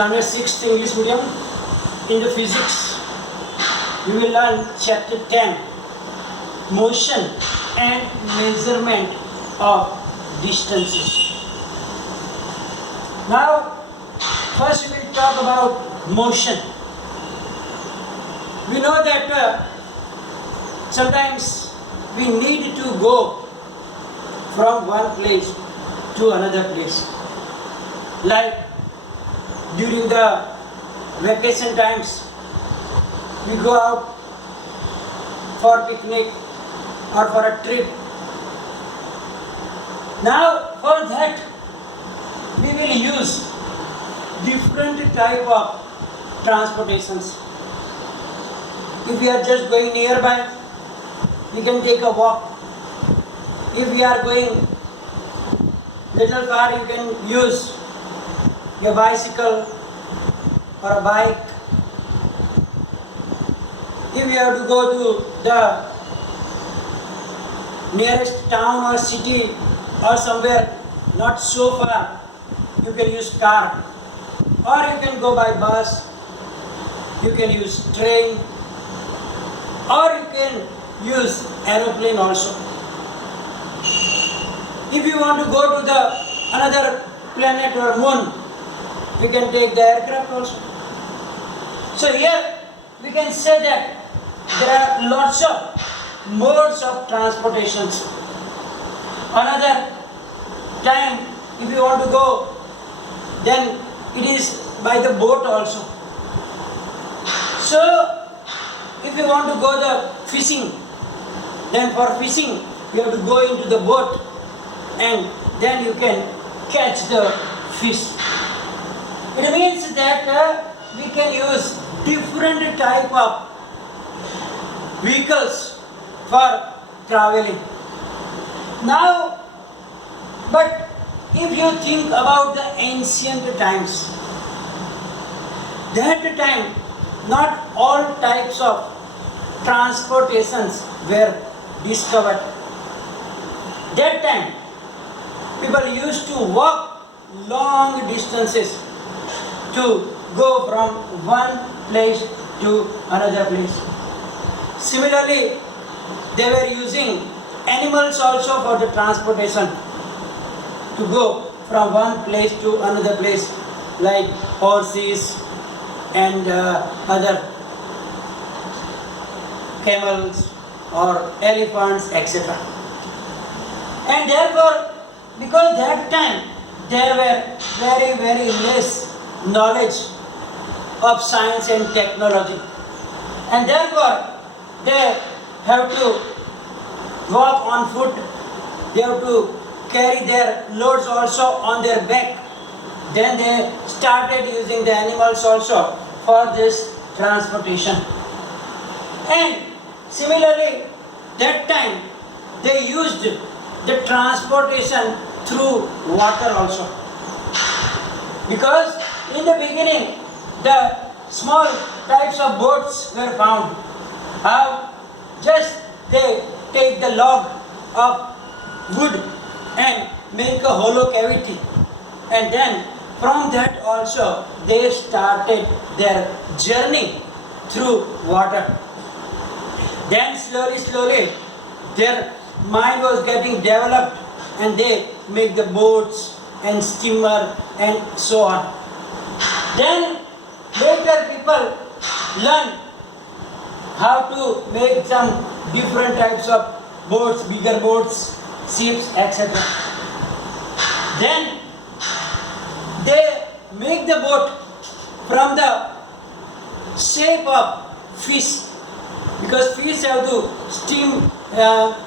Standard 6th English medium. In the physics, we will learn chapter 10, motion and measurement of distances. Now, first we will talk about motion. We know that sometimes we need to go from one place to another place. Like during the vacation times, we go out for picnic or for a trip. Now for that we will use different type of transportations. If we are just going nearby, we can take a walk. If we are going little far, you can use your bicycle or a bike. If you have to go to the nearest town or city or somewhere not so far, you can use car, or you can go by bus, you can use train, or you can use aeroplane also. If you want to go to the another planet or moon, we can take the aircraft also. So here we can say that there are lots of modes of transportations. Another time, if you want to go, then it is by the boat also. So if you want to go the fishing, then for fishing you have to go into the boat and then you can catch the fish. It means that we can use different type of vehicles for traveling. Now, but if you think about the ancient times, that time not all types of transportations were discovered. That time people used to walk long distances to go from one place to another place. Similarly, they were using animals also for the transportation to go from one place to another place, like horses and other camels or elephants, etc. And therefore, because that time there were very less knowledge of science and technology, and therefore they have to walk on foot, they have to carry their loads also on their back. Then they started using the animals also for this transportation. And similarly, that time they used the transportation through water also. Because in the beginning, the small types of boats were found. How? Just they take the log of wood and make a hollow cavity, and then from that also they started their journey through water. Then slowly their mind was getting developed and they make the boats and steamer and so on. Then later people learn how to make some different types of boats, bigger boats, ships, etc. Then they make the boat from the shape of fish, because fish have to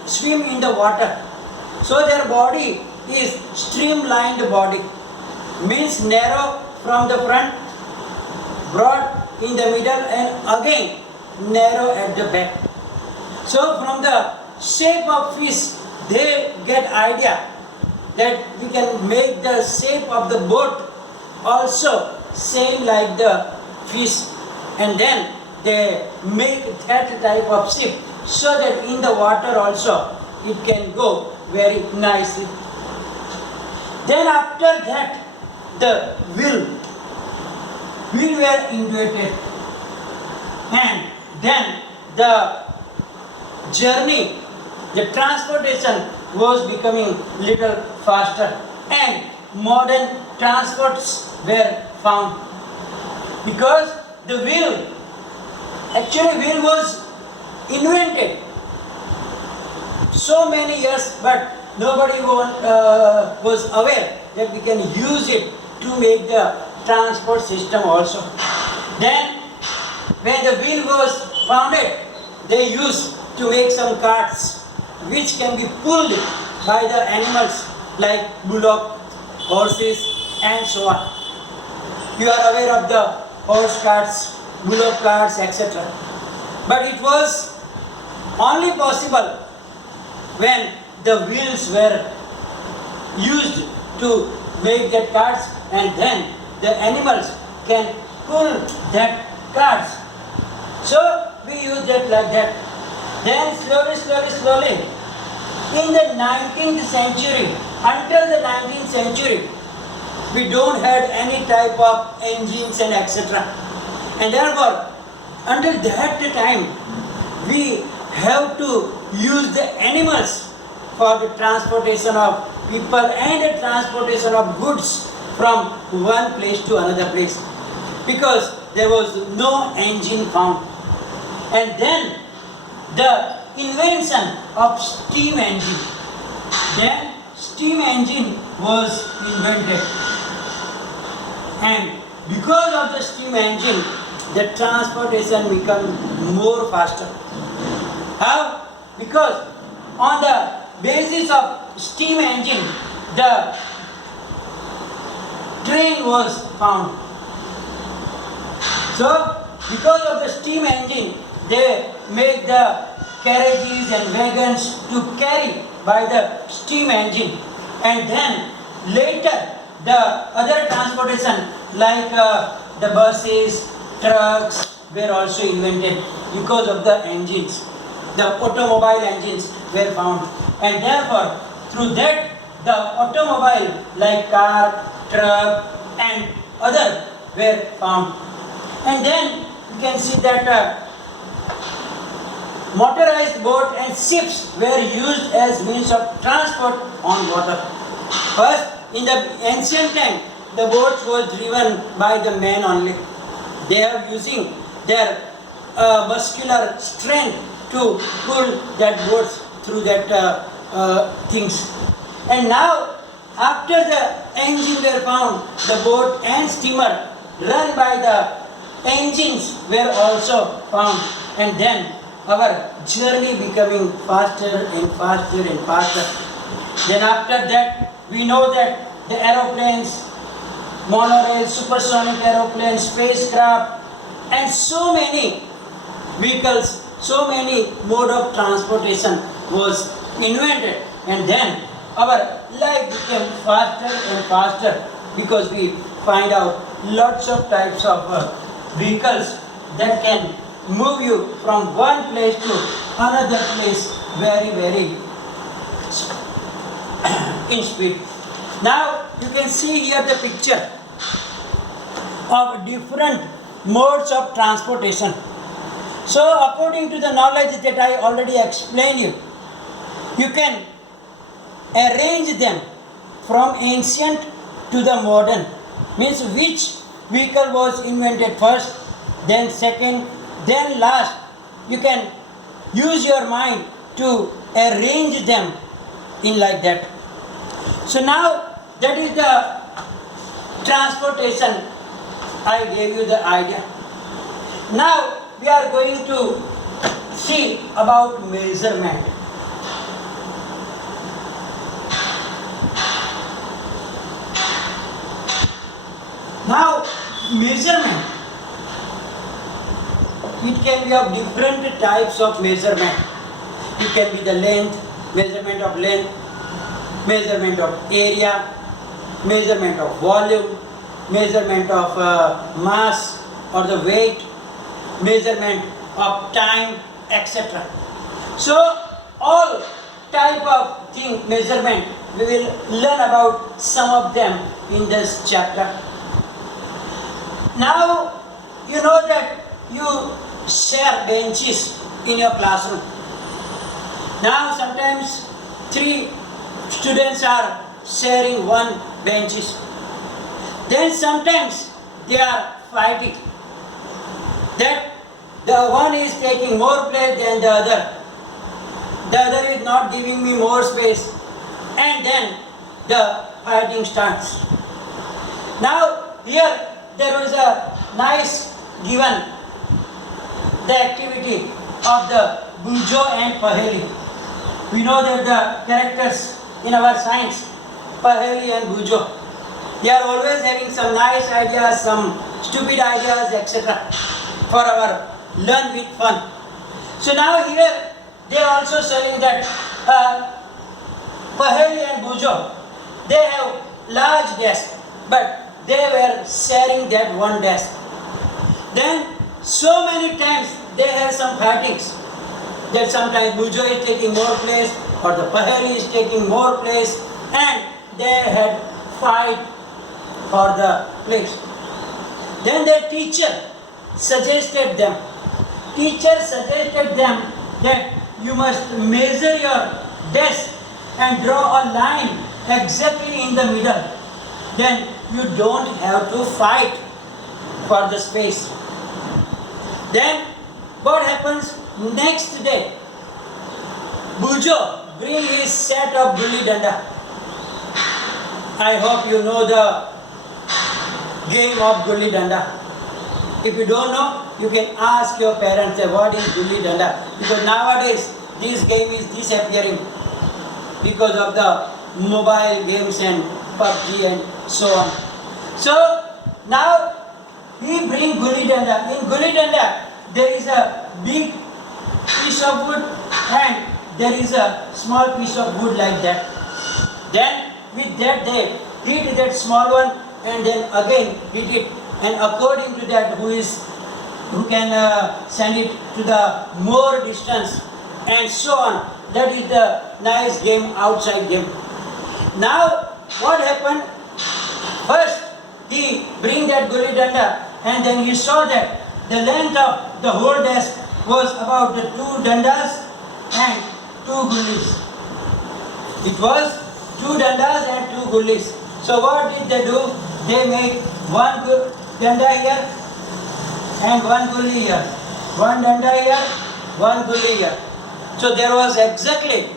swim in the water. So their body is streamlined body, means narrow from the front, broad in the middle, and again narrow at the back. So from the shape of fish, they get idea that we can make the shape of the boat also same like the fish, and then they make that type of ship so that in the water also it can go very nicely. Then after that, the wheel wheels were invented, and then the journey, the transportation was becoming little faster, and modern transports were found. Because the wheel, actually wheel was invented so many years, but nobody was aware that we can use it to make the transport system also. Then when the wheel was founded, they used to make some carts which can be pulled by the animals like bullock, horses and so on. You are aware of the horse carts, bullock carts, etc. But it was only possible when the wheels were used to make that carts, and then the animals can pull that carts. So we use that like that. Then slowly, in the 19th century, until the 19th century, we don't have any type of engines and etc. And therefore, until that time, we have to use the animals for the transportation of people and the transportation of goods from one place to another place, because there was no engine found. And then the invention of steam engine. Then steam engine was invented. And because of the steam engine, the transportation become more faster. How? Because on the basis of steam engine, the train was found. So, because of the steam engine, they make the carriages and wagons to carry by the steam engine. And then later, the other transportation like the buses, trucks were also invented because of the engines. The automobile engines were found, and therefore through that the automobile like car, truck and other were found. And then you can see that motorized boat and ships were used as means of transport on water. First, in the ancient time, the boats was driven by the men only. They are using their muscular strength to pull that boats through that things. And now, after the engine were found, the boat and steamer run by the engines were also found, and then our journey becoming faster and faster and faster. Then after that, we know that the aeroplanes, monorail, supersonic aeroplanes, spacecraft, and so many vehicles, so many mode of transportation was invented, and then our life became faster and faster because we find out lots of types of vehicles that can move you from one place to another place very in speed. Now you can see here the picture of different modes of transportation. So according to the knowledge that I already explained you, you can arrange them from ancient to the modern. Means which vehicle was invented first, then second, then last. You can use your mind to arrange them in like that. So now that is the transportation. I gave you the idea. Now we are going to see about measurement. Now measurement, it can be of different types of measurement. It can be the length, measurement of length, measurement of area, measurement of volume, measurement of mass or the weight, measurement of time, etc. So all type of thing measurement, we will learn about some of them in this chapter. Now you know that you share benches in your classroom. Now sometimes 3 students are sharing one benches. Then sometimes they are fighting. That the one is taking more place than the other. The other is not giving me more space. And then the fighting starts. Now here there was a nice given the activity of the Bujo and Paheli. We know that the characters in our science, Paheli and Bujo, they are always having some nice ideas, some stupid ideas, etc. for our learn with fun. So now here they are also selling that Paheli and Bujo, they have large desk, but they were sharing that one desk. Then so many times they had some fightings. That sometimes Bujo is taking more place or the Paheli is taking more place, and they had fight for the place. Then their teacher suggested them. Teacher suggested them that you must measure your desk and draw a line exactly in the middle. Then you don't have to fight for the space. Then what happens next day? Bujo bring his set of gulli danda. I hope you know the game of gulli danda. If you don't know, you can ask your parents what is gulli danda, because nowadays this game is disappearing because of the mobile games and PUBG and so on. So now we bring gulli danda. In gulli danda there is a big piece of wood and there is a small piece of wood like that. Then with that they hit that small one and then again hit it, and according to that who can send it to the more distance and so on. That is the nice game, outside game. Now what happened? First he bring that gulli danda and then he saw that the length of the whole desk was about the 2 dandas and 2 gullis. It was 2 dandas and 2 gullis. So what did they do? They make 1 danda here and 1 gulli here. 1 danda here, 1 gulli here. So there was exactly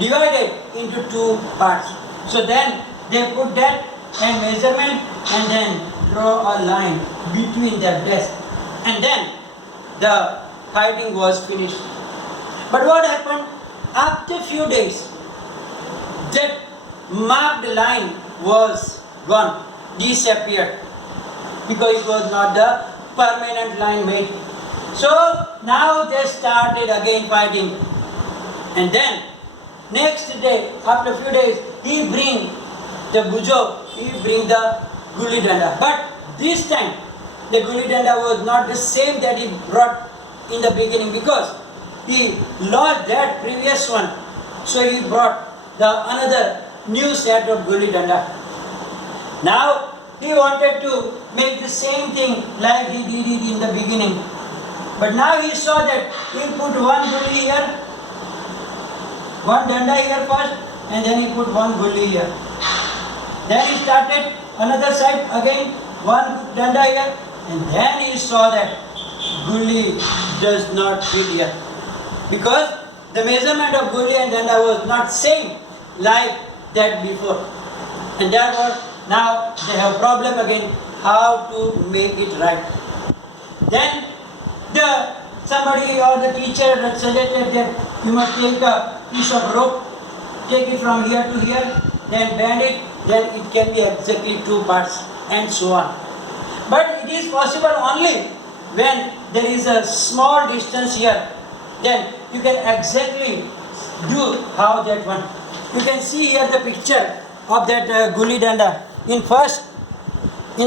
divided into 2 parts. So then they put that and measurement and then draw a line between the desk. And then the fighting was finished. But what happened? After few days, that marked line was gone, disappeared, because it was not the permanent line made. So now they started again fighting. And then next day, after few days, he bring the Bujo, he bring the gulli danda. But this time the gulli danda was not the same that he brought in the beginning, because he lost that previous one. So he brought the another new set of gulli danda. Now he wanted to make the same thing like he did it in the beginning. But now he saw that he put 1 gulli here, 1 danda here first, and then he put 1 gulli here. Then he started another side again, 1 danda here, and then he saw that gulli does not fit here, because the measurement of gulli and danda was not same like that before. And therefore now they have problem again how to make it right. Then somebody or the teacher suggested that you must take a piece of rope, take it from here to here, then bend it, then it can be exactly 2 parts and so on. But it is possible only when there is a small distance here, then you can exactly do how that one. You can see here the picture of that gulli danda. In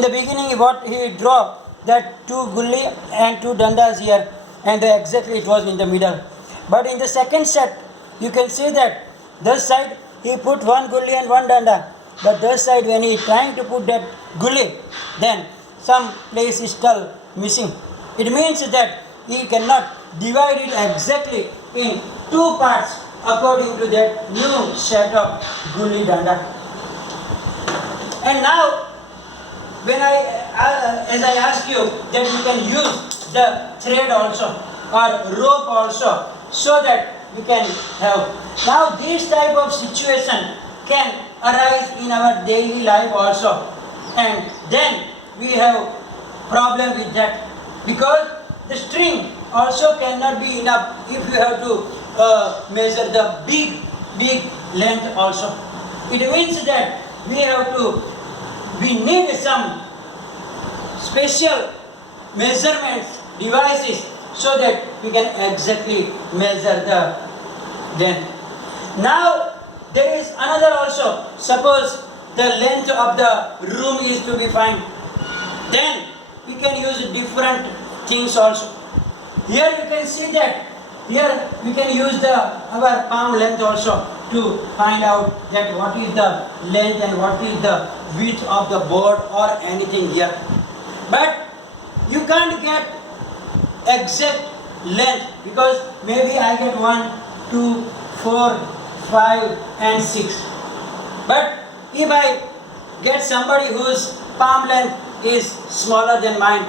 the beginning what he draw that 2 gulli and 2 dandas here, and exactly it was in the middle. But in the second set you can see that this side he put 1 gulli and 1 danda, but this side when he trying to put that gulli, then some place is still missing. It means that he cannot divide it exactly in two parts according to that new set of gulli danda. And now, when as I ask you that you can use the thread also or rope also, so that we can have. Now, this type of situation can arise in our daily life also, and then we have problem with that, because the string also cannot be enough if you have to measure the big length also. It means that we need some special measurements devices so that we can exactly measure the length. Now there is another also. Suppose the length of the room is to be found, then we can use different things also. Here you can see that here we can use our palm length also to find out that what is the length and what is the width of the board or anything here. But you can't get exact length, because maybe I get 1, 2, 4, 5 and 6. But if I get somebody whose palm length is smaller than mine,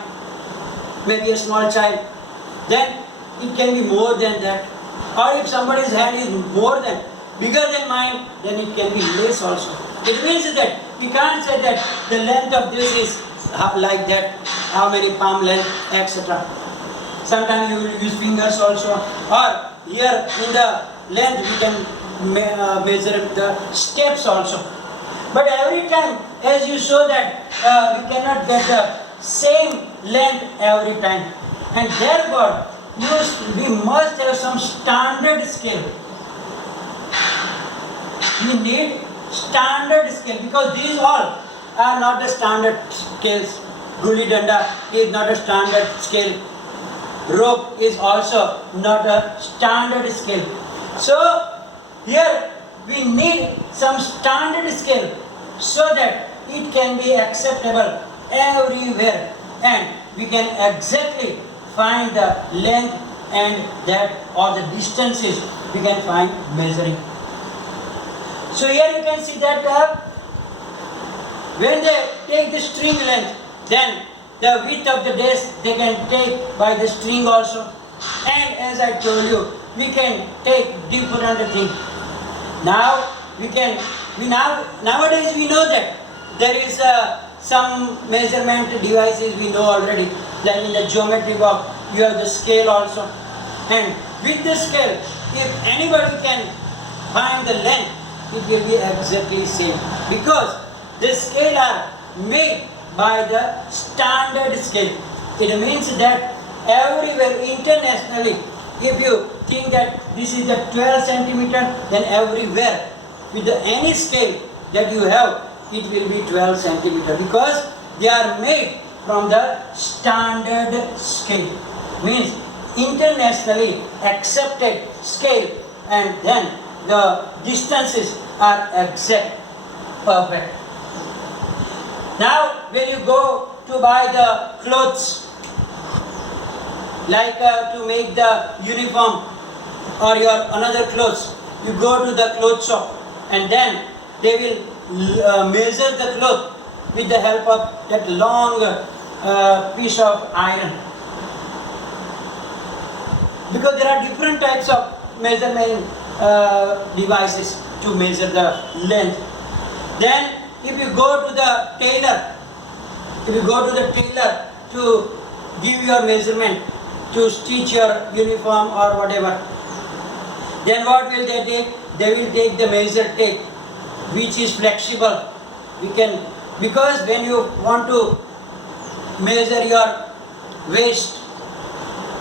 maybe a small child, then it can be more than that. Or if somebody's hand is bigger than mine, then it can be less also. It means that we can't say that the length of this is like that, how many palm length, etc. Sometimes you will use fingers also, or here in the length we can measure the steps also. But every time, as you show that we cannot get the same length every time, and therefore we must have some standard scale. We need standard scale, because these all are not the standard scales. Gulli danda is not a standard scale. Rope is also not a standard scale. So here we need some standard scale so that it can be acceptable everywhere, and we can exactly find the length and that or the distances we can find measuring. So here you can see that when they take the string length, then the width of the days they can take by the string also. And as I told you, we can take different things. Now nowadays we know that there is some measurement devices we know already. Like in the geometry box, you have the scale also. And with the scale, if anybody can find the length, it will be exactly same, because the scale are made by the standard scale. It means that everywhere internationally, if you think that this is the 12 centimeter, then everywhere with any scale that you have, it will be 12 centimeter, because they are made from the standard scale, means internationally accepted scale, and then the distances are exact, perfect. Now when you go to buy the clothes, like to make the uniform or your another clothes, you go to the clothes shop, and then they will measure the cloth with the help of that long piece of iron, because there are different types of measurement devices to measure the length. Then if you go to the tailor, to give your measurement to stitch your uniform or whatever, then what will they take? They will take the measure tape, which is flexible. Because when you want to measure your waist,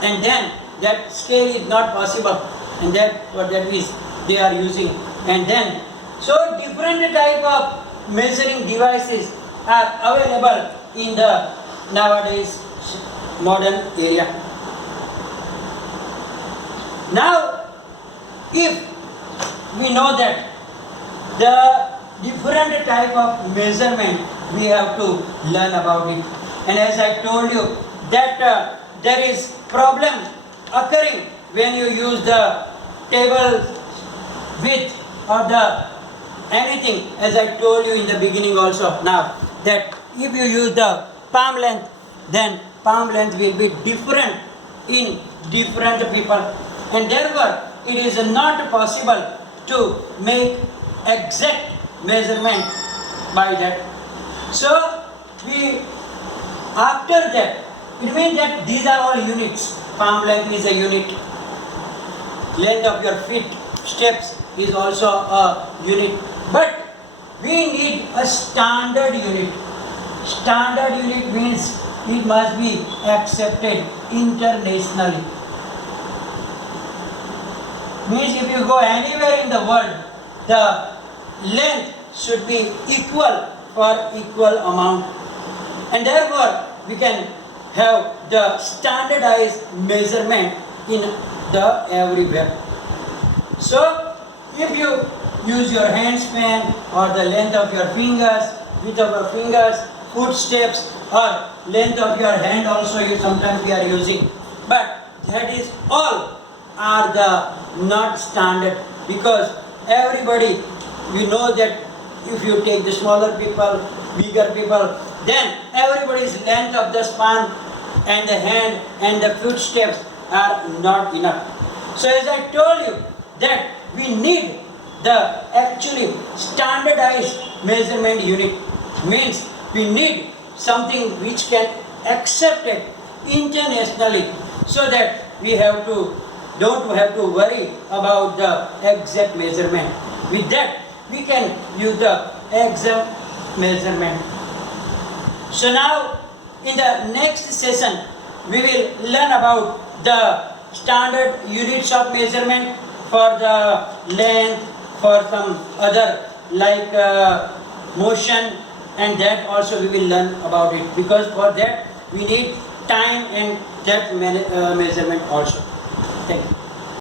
and then that scale is not possible, and that is they are using. And then so different type of measuring devices are available in the nowadays modern area. Now if we know that the different type of measurement, we have to learn about it. And as I told you that there is problem occurring when you use the table width or the anything, as I told you in the beginning also now, that if you use the palm length, then palm length will be different in different people, and therefore it is not possible to make exact measurement by that. So we, after that, it means that these are all units. Palm length is a unit, length of your feet, steps is also a unit, but we need a standard unit. Standard unit means it must be accepted internationally. Means if you go anywhere in the world, the length should be equal for equal amount, and therefore we can have the standardized measurement in the everywhere. So if you use your hand span or the length of your fingers, width of your fingers, footsteps, or length of your hand also you sometimes we are using, but that is all are the not standard, because everybody, you know that if you take the smaller people, bigger people, then everybody's length of the span and the hand and the footsteps are not enough. So as I told you that we need the actually standardized measurement unit, means we need something which can accept it internationally, so that we don't have to worry about the exact measurement. With that, we can use the exact measurement. So now, in the next session, we will learn about the standard units of measurement for the length, for some other like motion, and that also we will learn about it, because for that we need time and depth measurement also. Thank you.